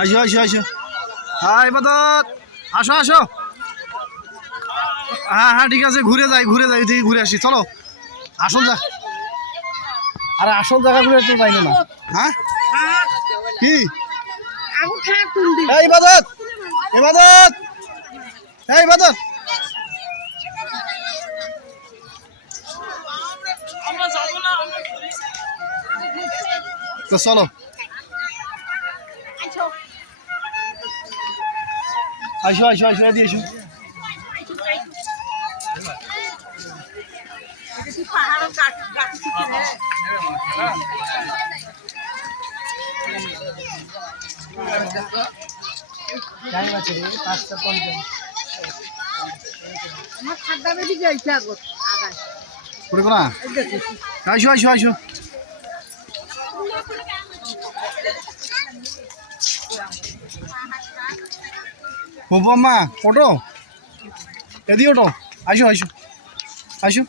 আসো আসো আসো। হ্যাঁ ইবাদত আসো আসো। হ্যাঁ হ্যাঁ ঠিক আছে, ঘুরে যাই থেকে ঘুরে আসি, চলো। আসল যা, আরে আসল জায়গা ঘুরে তো যাই না। হ্যাঁ কি ইবাদত ইবাদত ইবাদত, তো চলো। আসো আসো আসো, এদিকে এসো। আসো আসো আসো। মা ওটো, এদিকে ওটো, আসো আসো আসো।